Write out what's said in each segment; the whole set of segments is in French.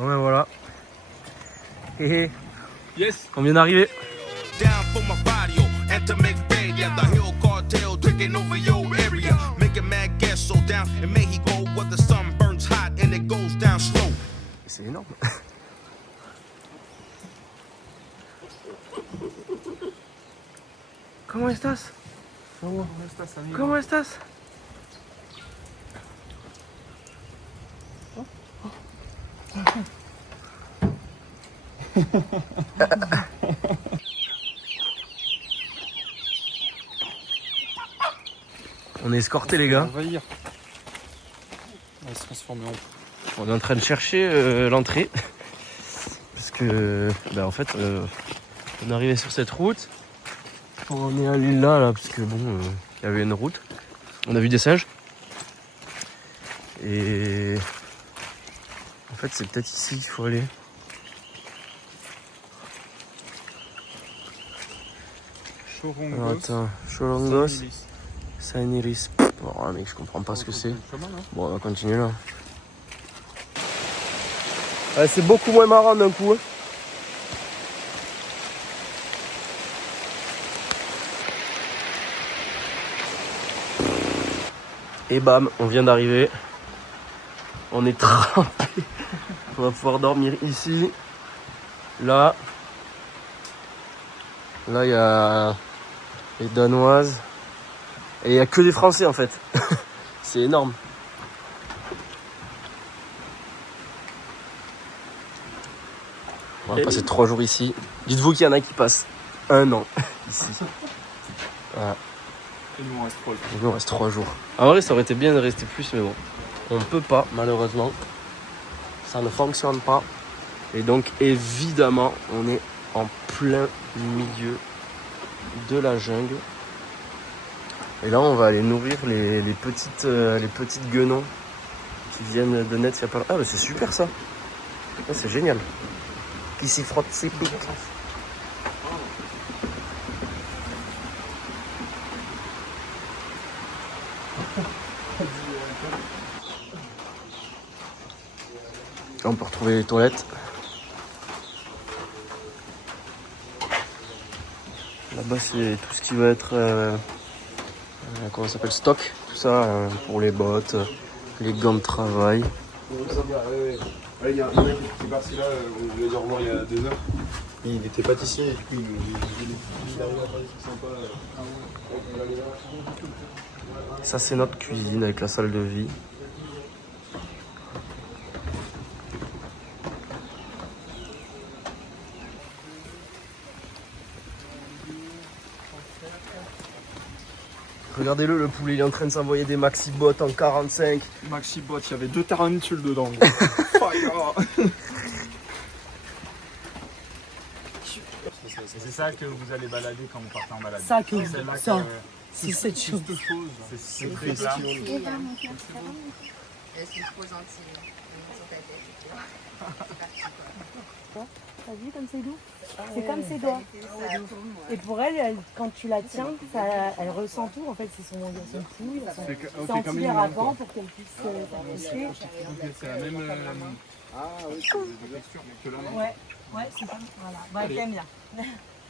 Bon ben voilà. Hé Yes. on vient d'arriver. Down for my barrio and to make bed. Yeah, the hill cartel taking over your area. Making mad gas so down in Mexico where the sun burns hot and it goes down slow. C'est énorme. ¿Cómo estás? ¿Cómo estás, amigo? ¿Cómo estás? On est escortés les gars. Envahir. On va se transformer en... On est en train de chercher l'entrée. Parce que en fait on est arrivé sur cette route. On est allé là parce que bon il y avait une route. On a vu des singes. Et en fait c'est peut-être ici qu'il faut aller. Chorongos. Alors, attends, Cholongos, San Iris. Oh mec je comprends pas ce que c'est. Bon on va continuer là. Ouais, c'est beaucoup moins marrant d'un coup. Hein. Et bam, on vient d'arriver. On est trempé. On va pouvoir dormir ici. Là. Là, il y a les Danoises. Et il n'y a que des Français en fait. C'est énorme. On va passer 3 jours ici. Dites-vous qu'il y en a qui passent 1 an ici. Voilà. Et nous on reste 3 jours. Il nous reste 3 jours. En vrai, ça aurait été bien de rester plus, mais bon. On ne peut pas, malheureusement. Ça ne fonctionne pas. Et donc, évidemment, on est en plein milieu de la jungle. Et là, on va aller nourrir les petites guenons qui viennent de naître il y a pas longtemps. Ah, mais c'est super ça. Ah, c'est génial. Qui s'y frotte ses pics. Là, on peut retrouver les toilettes. Là-bas, c'est tout ce qui va être comment ça s'appelle, stock, tout ça pour les bottes, les gants de travail. Il y a un mec qui est parti là, on lui a dit au revoir il y a 2 heures. Il était pâtissier et du coup il arrive à faire des trucs sympas. Ça c'est notre cuisine avec la salle de vie. Regardez-le, le poulet, il est en train de s'envoyer des maxi bots en 45. Maxi bot, il y avait 2 tarentules dedans. C'est ça que vous allez balader quand vous partez en balade. Ça que C'est là ça. que C'est cette chose. c'est très plat. Elle est trop gentille. Sur ta tête. C'est parti quoi. T'as vu comme c'est doux? C'est comme ses doigts. Et pour elle, quand tu la tiens, elle ressent tout. En fait, c'est son pouls, c'est antidérapant pour qu'elle puisse s'approcher. C'est la même texture que là. Ouais, c'est comme voilà. Bah, elle t'aime bien.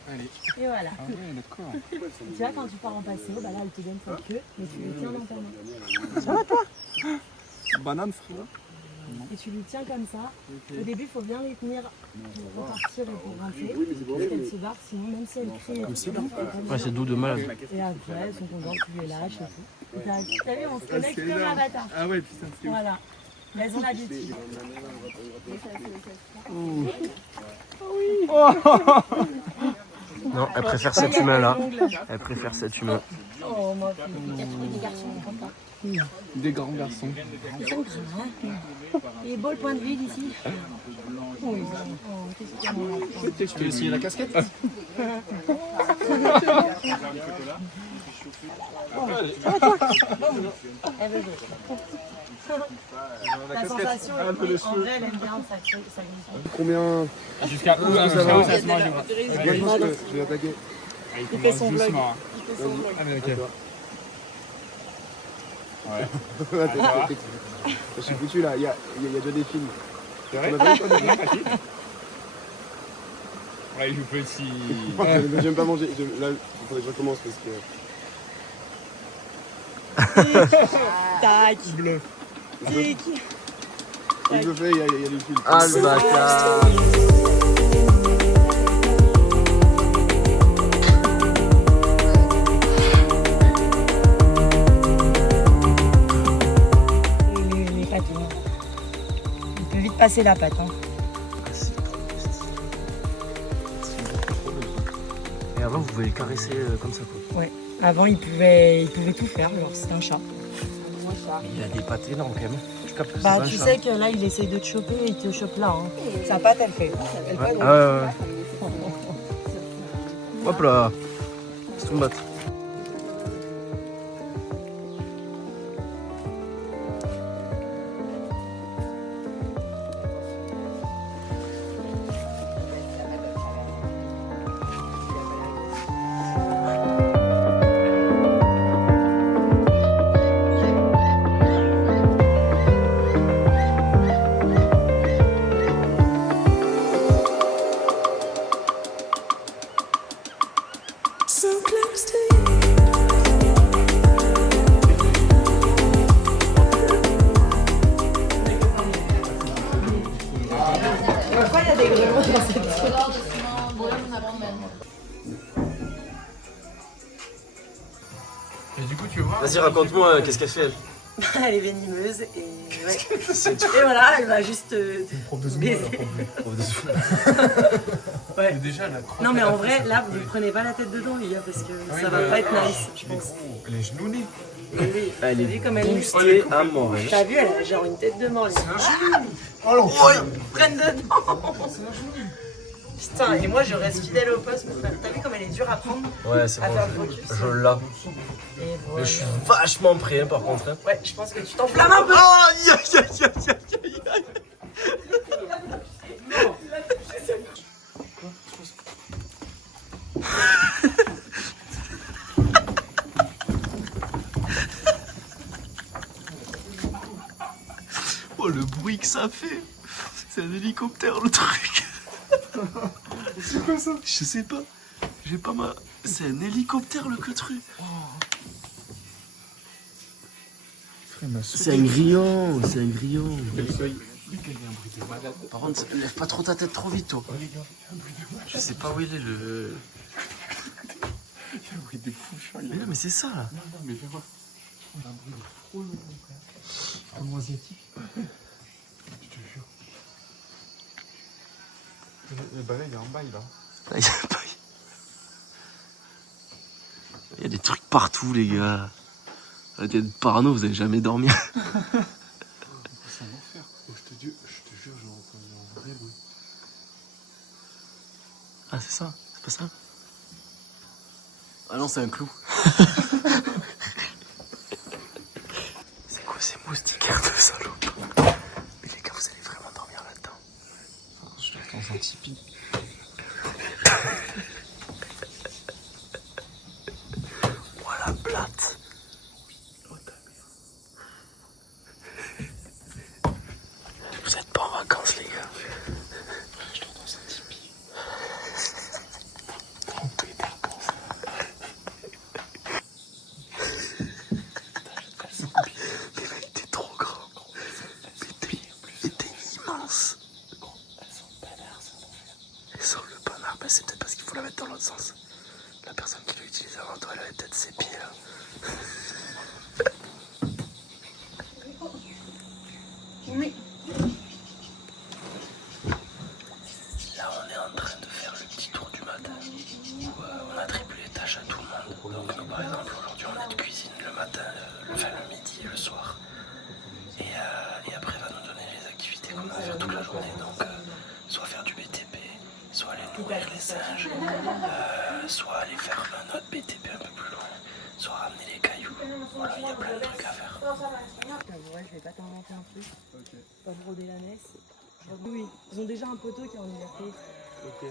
Allez. Et voilà. Ah ouais, d'accord. Tu vois, quand tu pars en passéo, bah là, elle te donne sa queue, mais tu lui tiens dans ta main. Ça va toi? Banane frère. Et tu lui tiens comme ça. Au début, il faut bien les tenir pour repartir et pour rentrer. Parce qu'elle se barre, sinon, même si elle crie, elle se Ouais, c'est doux de malade. Et après, elles sont contentes, tu les lâches et tout. Et t'as vu, on se connecte comme Avatar. Ah ouais, putain, c'est ouf. Voilà. Mais elles ont l'habitude. Non, elle préfère cet humain-là. Elle préfère cet humain. Oh, ma fille. Il y a trouvé des garçons qui font pas. Des grands garçons. Il est beau le point de vue d'ici. Oui. Oh, qu'est-ce qu'il y a dans la tête. Tu veux essayer la casquette? Elle veut jouer. La sensation, en vrai, elle aime bien ça glisse. Combien? Jusqu'à où ça se mange? Je vais attaquer. Il fait son vlog. Ah mais ok. Ouais. Je suis foutu là, il y a déjà des films. C'est vrai? Ouais, il joue petit. J'aime pas manger. Là, il faudrait que je recommence parce que. Tac. Bleu. Tic. Il le fait, il y a des fils. Ah le bâtard. Les pâtes, hein. Il peut vite passer la pâte. Hein. Et avant vous pouvez les caresser comme ça quoi. Ouais. Avant, il pouvait tout faire. Alors, c'était un chat. Il a des pattes énormes quand même. Je capte que c'est Bah, pas un tu chat. sais que là, il essaye de te choper et il te chope là. Hein. Sa patte, elle fait. Elle Ouais. fait Ah ouais, ouais. Hop là. C'est ton bat. Pourquoi il y a des grenouilles dans cette Et du coup, tu vois. Vas-y raconte-moi qu'est-ce qu'elle fait elle. Elle est venimeuse et, ouais. Et voilà, elle va juste baiser. Ouais. Mais déjà, la crotte. Non mais en vrai, là, vous ne prenez pas la tête dedans, les gars, parce que ça va pas être nice, je pense. Elle est genounée. Et oui, t'as vu comme elle est Boostée à mort. Hein. T'as vu, elle a genre une tête de mort. Oh non. Prenne dedans. Putain, et moi je reste fidèle au poste, mais t'as vu comme elle est dure à prendre? Ouais c'est À bon, faire le focus. je l'ai. Et Mais voilà. je suis vachement prêt hein, par contre. Hein. Ouais, je pense que tu t'enflammes un peu. Aïe aïe aïe aïe aïe aïe. Oh le bruit que ça fait. C'est un hélicoptère le truc. C'est quoi ça? Je sais pas. J'ai pas ma. C'est un hélicoptère le truc. C'est un grillon, c'est un grillon. Par contre, lève pas trop ta tête trop vite, toi. Je sais pas où il est le. Il y a un bruit de fou, Mais non, mais c'est ça là. Non, mais viens voir. On a un bruit de frôle, frère. Comme asiatique. Je te jure. Bah là, il est en bail là. Là, il y a des trucs partout, les gars. Arrêtez d'être parano, vous avez jamais dormi. C'est un enfer. Oh, je te jure, j'ai entendu un vrai bruit. Ah, c'est ça? C'est pas ça? Ah non, c'est un clou. C'est quoi ces moustiquaires de salope? Mais les gars, vous allez vraiment dormir là-dedans. Je t'entends un tipi. Voilà, plate. Vous êtes pas en vacances, les gars. Je t'entends un tipi. Mais mec, t'es trop grand. Mais t'es immense. Et sur le panard, bah, c'est peut-être parce qu'il faut la mettre dans l'autre sens. La personne qui l'a utilisé avant toi, elle avait peut-être ses pieds là. Là, on est en train de faire le petit tour du matin où on attribue les tâches à tout le monde. Donc, nous, par exemple, aujourd'hui, on est de cuisine le matin, le midi et le soir. Et après, elle va nous donner les activités qu'on va faire toute la journée. Donc, soit faire du BTP, soit aller nourrir les singes, soit aller faire un autre BTP un peu plus loin, soit ramener les cailloux. Voilà, il y a plein de trucs à faire. Ouais, je vais pas t'inventer un truc. Pas broder la messe. Oui, ils ont déjà un poteau qui est en liberté. Ok.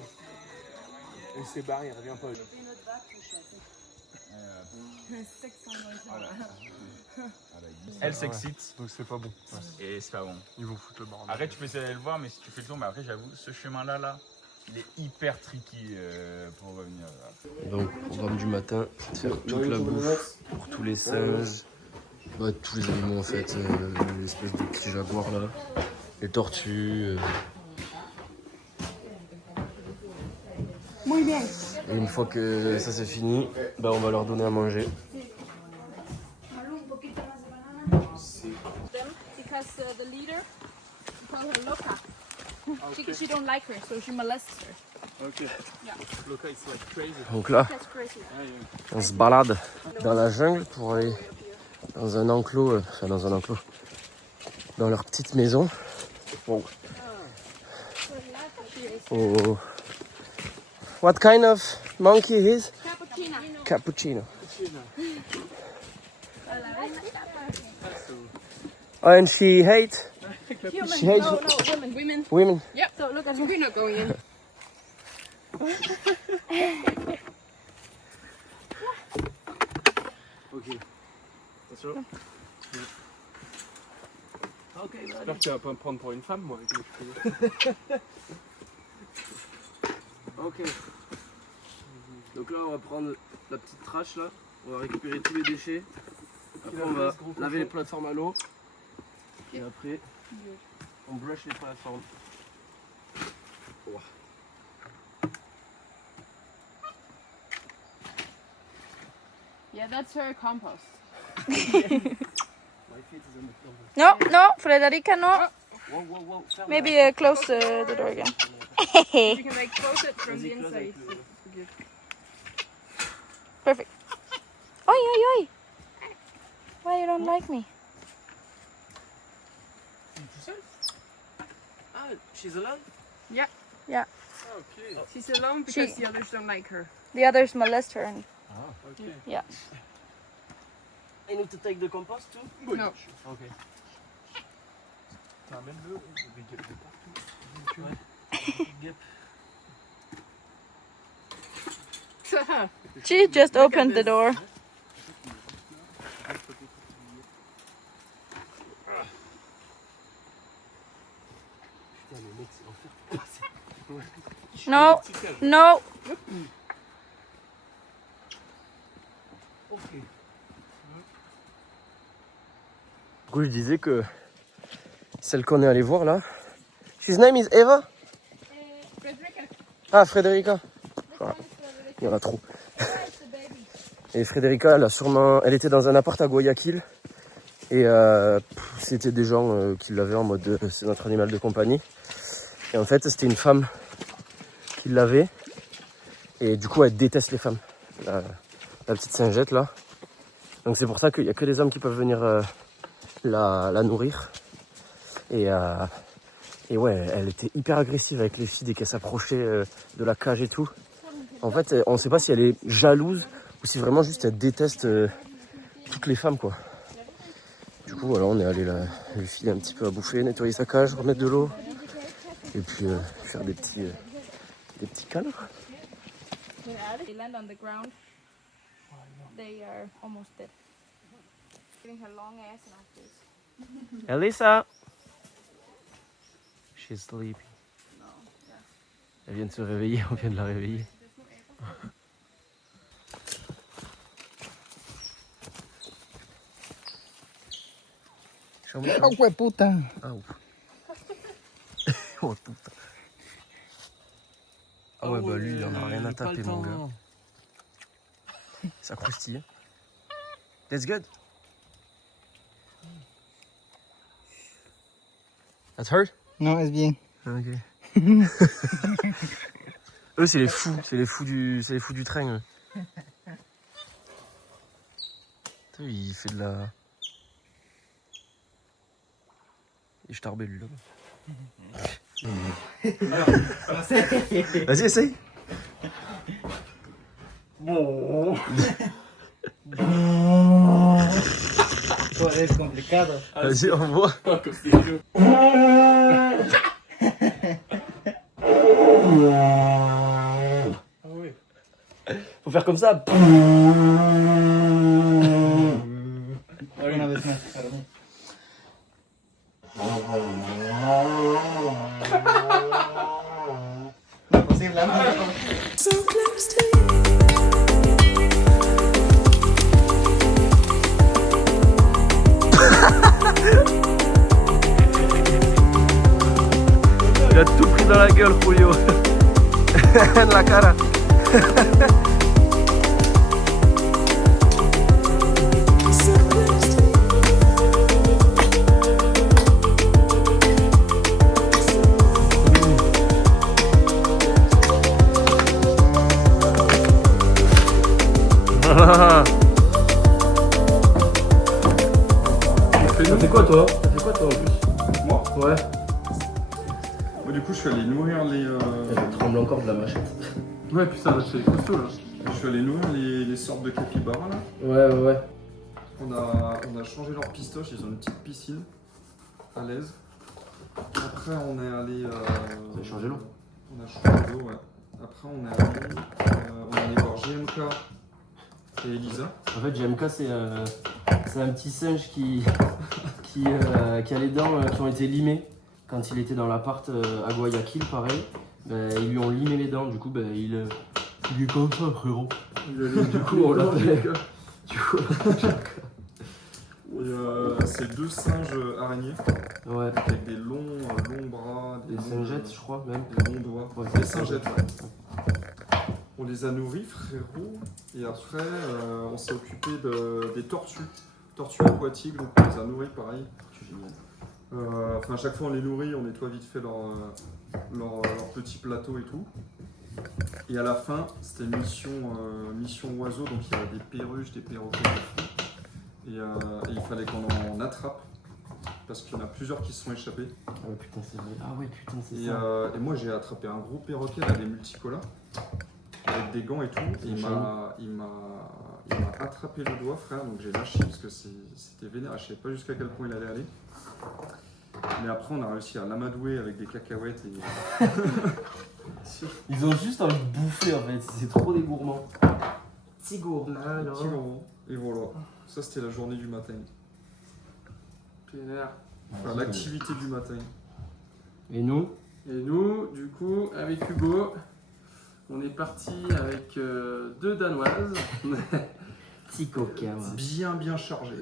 Elle s'est barrée, elle revient pas. Elle s'excite Donc c'est pas bon. et c'est pas bon. Ils vont foutre le bordel. Après, tu peux essayer d'aller le voir, mais si tu fais le tour, mais après, j'avoue, ce chemin-là, il est hyper tricky pour revenir. Donc, programme du matin, faire toute la bouffe pour tous les singes, bah, tous les animaux en fait, l'espèce de petit jaguar là, les tortues. Muy bien. Et une fois que ça c'est fini, bah, on va leur donner à manger. Because the leader call her Loca. She don't like her, so she molests her. Donc là, That's crazy. on se balade dans la jungle pour aller dans un enclos, dans leur petite maison. Wow. Oh. What kind of monkey is? Cappuccino. Cappuccino. Oh, and she hates Human. She hates- No, women. women. Yep. So look at her. We're not going in. J'espère que tu vas pas me prendre pour une femme, moi. Avec les cheveux. Ok. Donc là, on va prendre la petite trash là. On va récupérer tous les déchets. Après, on va laver les plateformes à l'eau. Et après, on brush les plateformes. Yeah, that's her compost. No, Frederica, no. Wow, wow, wow. Ferme Maybe la- close the door again. You can like close it from the Vas-y, close inside. avec le- Perfect. Oi, oi, oi. Why you don't like me? Ah, she's alone? She's alone because the others don't like her. The others molest her. And I need to take the compost too? No. Okay. Ramène-le, il y a des guêpes de partout. Guêpe. she just opened the door. Putain, mais mec, c'est l'enfer. No, no. Ok. Du coup, je disais que celle qu'on est allé voir là, his name is Eva? Ah, Frederica. Ah, il y en a trop. Et Frederica, elle était dans un appart à Guayaquil. Et c'était des gens qui l'avaient en mode c'est notre animal de compagnie. Et en fait, c'était une femme qui l'avait. Et du coup, elle déteste les femmes. La petite singette là. Donc c'est pour ça qu'il n'y a que les hommes qui peuvent venir la nourrir. Et ouais, elle était hyper agressive avec les filles dès qu'elle s'approchait de la cage et tout. En fait, on ne sait pas si elle est jalouse ou si vraiment juste elle déteste toutes les femmes quoi. Du coup, voilà, on est allé lui filer un petit peu à bouffer, nettoyer sa cage, remettre de l'eau. Et puis faire des petits câlins. They land on the ground. They are almost dead. Giving her long ass and all this. Elisa! She's sleepy. Elle vient de se réveiller, on vient de la réveiller. Show me. Ah ouais, putain. Ah, ouf. Oh putain. Ah ouais, bah lui, il en a rien à taper, mon gars. Ça croustille. That's good. That hurt? Non, est-ce bien? Ok. Eux, c'est les fous du train. Eux. Putain, il fait de la. Il est starbé lui là. Vas-y, essaye. Es complicado. Vas-y, on voit. Faut faire comme ça. Una vez más, para mí. No posible, ¿no? Il a tout pris dans la gueule, Julio. La cara. T'as fait quoi toi en plus? Moi Ouais. Du coup, je suis allé nourrir les. Je tremble encore de la machette. Ouais, putain, là, c'est costaud, là. Je suis allé nourrir les sortes de capybaras là. Ouais. On a changé leur pistoche, ils ont une petite piscine à l'aise. Après, on est allé. Vous avez changé l'eau? On a changé l'eau, ouais. Après, on est allé voir GMK et Elisa. En fait, GMK, c'est un petit singe qui a les dents qui ont été limées quand il était dans l'appart à Guayaquil, pareil. Ben, ils lui ont limé les dents, du coup, ben, il est comme ça, frérot. Du coup, on l'appelle. C'est deux singes araignées Ouais. avec des longs bras, Des singettes, je crois, même. des longs doigts. Ouais, Des singettes, ouais. On les a nourris, frérot, et après on s'est occupé des tortues aquatiques, donc on les a nourris pareil. C'est génial. Enfin, à chaque fois on les nourrit, on nettoie vite fait leur petit plateau et tout. Et à la fin, c'était mission oiseau, donc il y avait des perruches, des perroquets, et il fallait qu'on en attrape, parce qu'il y en a plusieurs qui se sont échappés. Ah ouais, putain, c'est vrai. Ah ouais, putain, c'est Et, ça. et moi j'ai attrapé un gros perroquet, là, des multicolas, avec des gants et tout. Et il m'a attrapé le doigt, frère, donc j'ai lâché parce que c'était vénère, je savais pas jusqu'à quel point il allait aller. Mais après on a réussi à l'amadouer avec des cacahuètes et... Ils ont juste envie de bouffer en fait, c'est trop des gourmands. Petit gourmand, Petit gourmand. Et voilà, ça c'était la journée du matin. Pénère. Enfin, l'activité du matin. Et nous? Et nous, du coup, avec Hugo, on est parti avec deux Danoises. Petit coquin, ouais. Bien chargé.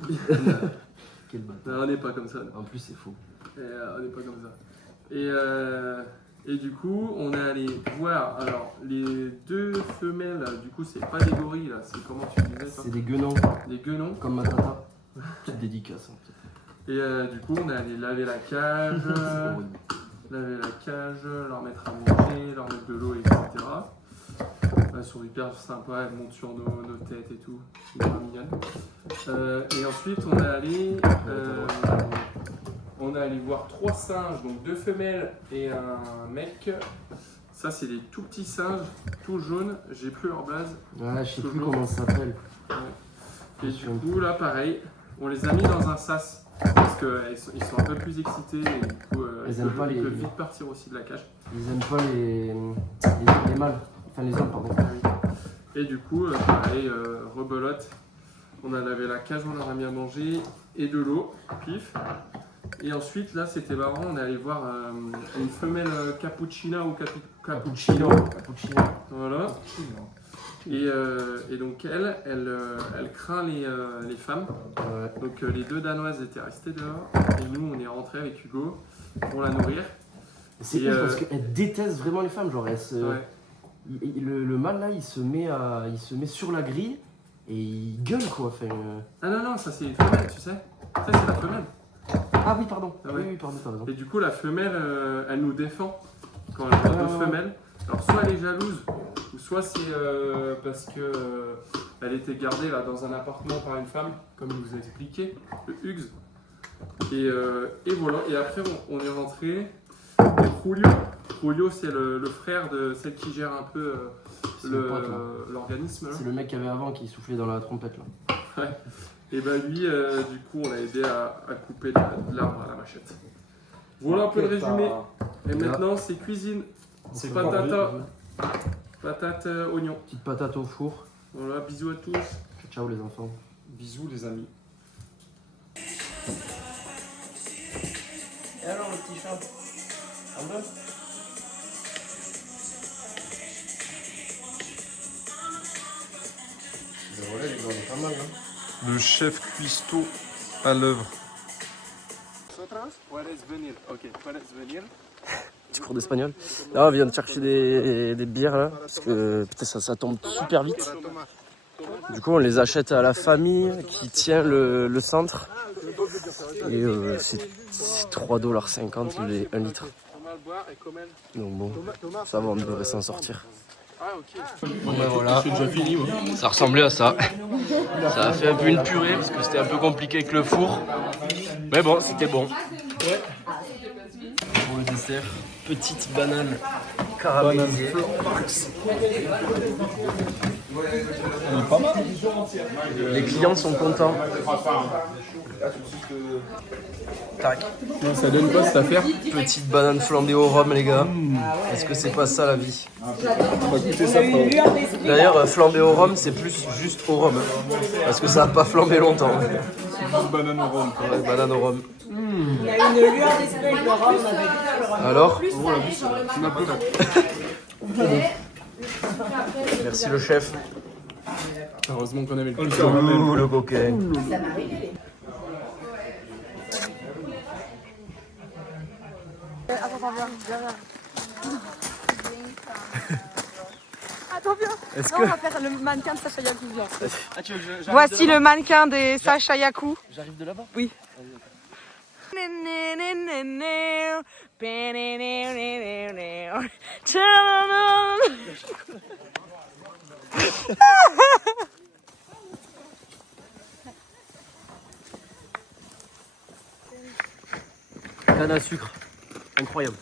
Quel bâtard. Non, on n'est pas comme ça. En plus, c'est faux. Et, on n'est pas comme ça. Et du coup, on est allé voir. Alors, les deux femelles, du coup, c'est pas des gorilles, là. C'est comment tu disais ça? C'est des guenons, Des guenons. comme ma tata. Petite dédicace. Hein, Et du coup, on est allé laver la cage, c'est horrible. leur mettre à manger, leur mettre de l'eau, etc. Elles sont hyper sympas, elles montent sur nos têtes et tout. Hyper mignonnes. Et ensuite, on est allé voir 3 singes, donc 2 femelles et un mec. Ça, c'est des tout petits singes, tout jaunes. J'ai plus leur blaze. Ouais, je sais plus Toujours. comment ça s'appelle. Ouais. Et du coup, là, pareil, on les a mis dans un sas parce qu'ils sont un peu plus excités et du coup, Ils aiment pas ils les- peuvent vite partir aussi de la cage. Ils aiment pas les mâles. Enfin, les hommes, pardon. Et du coup, pareil, rebelote. On a lavé la cage, on leur a mis à manger et de l'eau, pif. Et ensuite, là, c'était marrant, on est allé voir une femelle cappuccina ou cappuccino. Cappuccino. Voilà. Et donc, elle craint les femmes. Ouais. Donc, les deux Danoises étaient restées dehors. Et nous, on est rentrés avec Hugo pour la nourrir. C'est Et, ouf parce qu'elle déteste vraiment les femmes. Genre, Ouais. le mâle là, il se met sur la grille et il gueule quoi. Enfin, Ah non, ça c'est une femelle, tu sais. Ça, c'est la femelle. Ah oui, pardon. Ah ouais. Oui, pardon, t'as raison. Et du coup, la femelle, elle nous défend quand elle voit d'autres femelles. Alors, soit elle est jalouse, ou soit c'est parce que elle était gardée là dans un appartement par une femme, comme il vous a expliqué, le Hugues. Et voilà. Et après, on est rentré. Et Julio, c'est le frère de celle qui gère un peu C'est le pote, là. l'organisme. là. C'est le mec qu'il y avait avant qui soufflait dans la trompette là. Et bah lui, du coup, on l'a aidé à couper de l'arbre à la machette. Voilà un peu le résumé. Et maintenant, c'est cuisine. C'est Patate, oignon. Petite patate au four. Voilà, bisous à tous. Ciao les enfants. Bisous les amis. Et alors le petit chat, un peu? Voilà, les gars, on est pas mal, hein. Le chef cuistot à l'œuvre. Petit cours d'espagnol. Là, on vient de chercher des bières là, parce que putain, ça tombe super vite. Du coup, on les achète à la famille qui tient le centre. Et c'est 3,50$ les 1 litre. Donc bon, ça va, on devrait s'en sortir. Bon ben voilà, ça ressemblait à ça. Ça a fait un peu une purée parce que c'était un peu compliqué avec le four. Mais bon, c'était bon. Pour le dessert, petite banane caramélisée. Pas mal. Les clients sont contents. Tac. Ça donne quoi cette affaire? Petite banane flambée au rhum, les gars. Est-ce que c'est pas ça la vie? D'ailleurs, flambée au rhum, c'est plus juste au rhum. Hein, parce que ça n'a pas flambé longtemps. Banane au rhum. Ouais, banane au rhum. Il y a une lueur d'esprit de rhum avec. Alors? Merci le chef. Heureusement qu'on avait le Ouh, le coquin. Ça m'a régalé. Attends, viens. Est-ce Non, que on va faire le mannequin de Sacha Yakou. viens. Voici Voici le mannequin de Sacha Yakou. J'arrive de là-bas? Oui. Canne à sucre. Incroyable.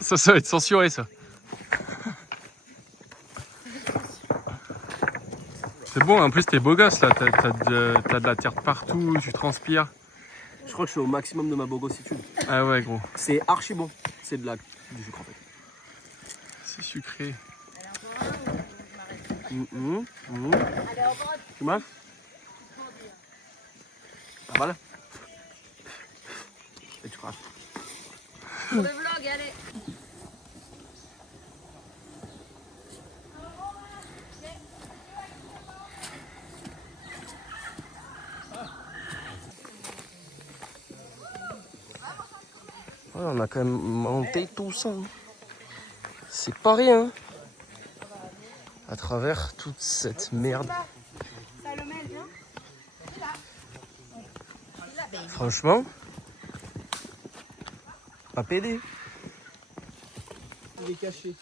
Ça va être censuré ça. C'est bon, en plus t'es beau gosse là, t'as de la terre partout, tu transpires. Je crois que je suis au maximum de ma bogossitude. Ah ouais gros, C'est archi bon. C'est du sucre en fait. c'est sucré. Tu m'as? Ah voilà. Et tu craches. Le vlog, allez. Ouais, on a quand même monté tout ça. Hein. C'est pas rien. À travers toute cette merde. Franchement, pas pédé. Il est caché.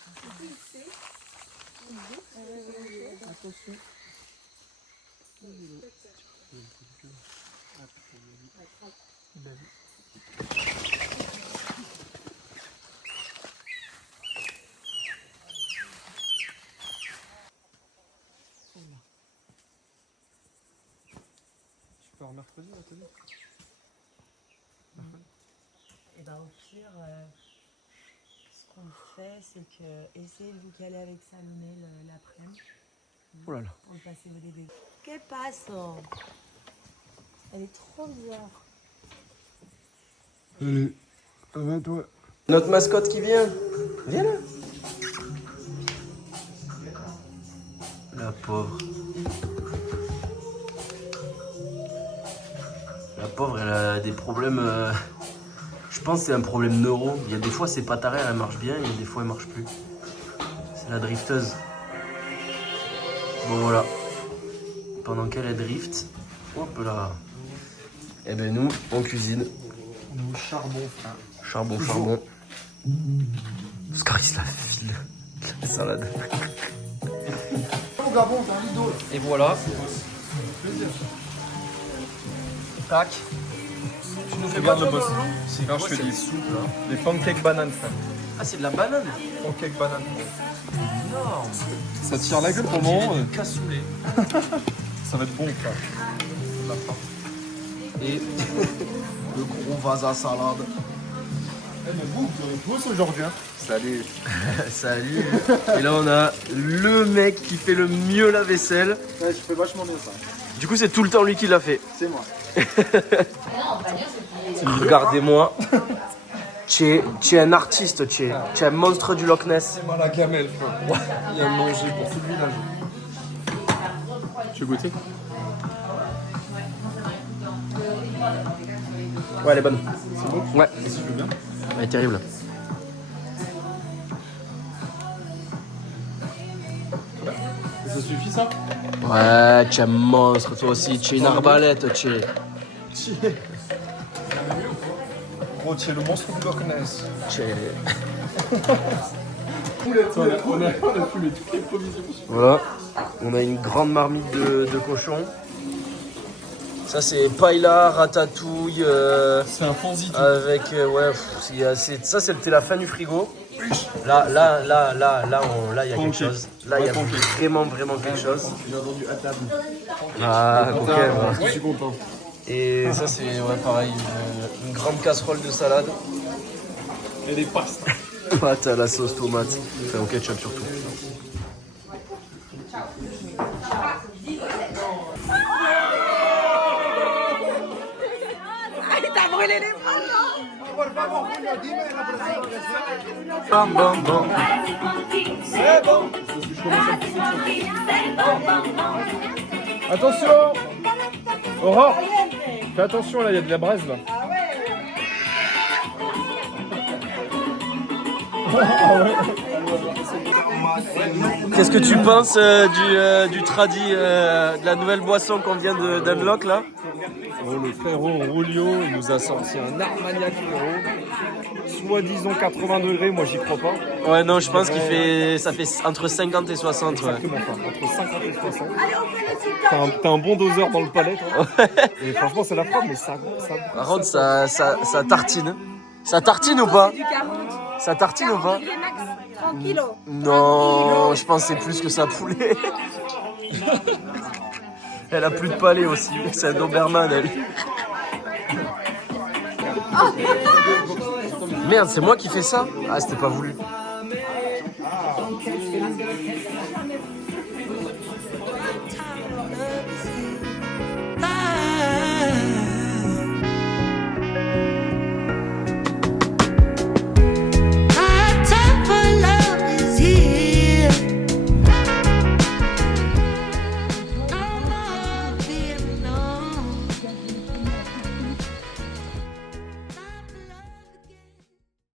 Tu pars mercredi, là, t'as dit? Et ben au pire, ce qu'on fait, c'est que essayer de vous caler avec Salomé l'après-midi. Oh là là. Pour le passer au début. Que passe? Elle est trop bizarre. Allez, ça va toi? Notre mascotte qui vient. Viens là. La pauvre. La pauvre, elle a des problèmes. Je pense que c'est un problème neuro. Il y a des fois, ses pattes arrière, elles marchent bien, et des fois, elles marchent plus. C'est la drifteuse. Bon, voilà. Pendant qu'elle est drift, hop là. Et ben nous, on cuisine. On est au charbon, frère. Charbon. Oscaris la file. La salade. Et voilà. Tac. Tu nous fais Regarde pas le toi, boss. toi, C'est quand je fais des soupes là. Des pancakes bananes, frère. Ah, c'est de la banane. Pancakes bananes. Non. Ça tire la gueule pour le moment. Cassoulet. Ça va être bon, frère. Et le gros vase à salade. aujourd'hui. Hein. Salut. Salut. Et là on a le mec qui fait le mieux la vaisselle. Ouais, je fais vachement bien ça. Du coup c'est tout le temps lui qui l'a fait. C'est moi. Regardez-moi. Tu es un artiste, tu es un monstre du Loch Ness. C'est moi la gamelle, frère. Il y a à manger pour tout le village. Tu veux goûter? Ouais, elle est bonne. C'est bon? Ouais. Si tu veux bien. Elle est terrible. Ça suffit ça? Ouais, tu es un monstre toi aussi. Tu es une arbalète, tu es. Gros, tu es le monstre du Loch Ness. Tu es... On a fumé toutes les provisions. Voilà. On a une grande marmite de cochon. Ça c'est paella, ratatouille. C'est un fonzi. Avec ouais, ça c'était la fin du frigo. Là il y a quelque chose. Là il y a vraiment quelque chose. J'ai entendu à table. Ah ok. Je suis content. Et ça c'est ouais pareil, une grande casserole de salade. Et des pastes. Pâte à la sauce tomate. Enfin au ketchup surtout. T'as brûlé les Bam bam bam. C'est bon. Attention. Aurore, fais attention là, il y a de la braise là. Qu'est-ce que tu penses du tradi, de la nouvelle boisson qu'on vient d'unlock là? Oh, le frérot Rulio, il nous a sorti un Armagnac, frérot. Soi-disant 80 degrés, moi j'y crois pas. Ouais non je pense ça fait entre 50 et 60 ouais. Exactement, entre 50 et 60. T'as un bon doseur dans le palais, toi. Et franchement, c'est la frappe, mais ça. Par contre ça tartine. Ça tartine ou pas? Ça tartine ou pas? 30 kilos. Non, je pense que c'est plus que ça poulet. Elle a plus de palais aussi, c'est un Doberman elle. Merde, c'est moi qui fais ça? Ah, c'était pas voulu.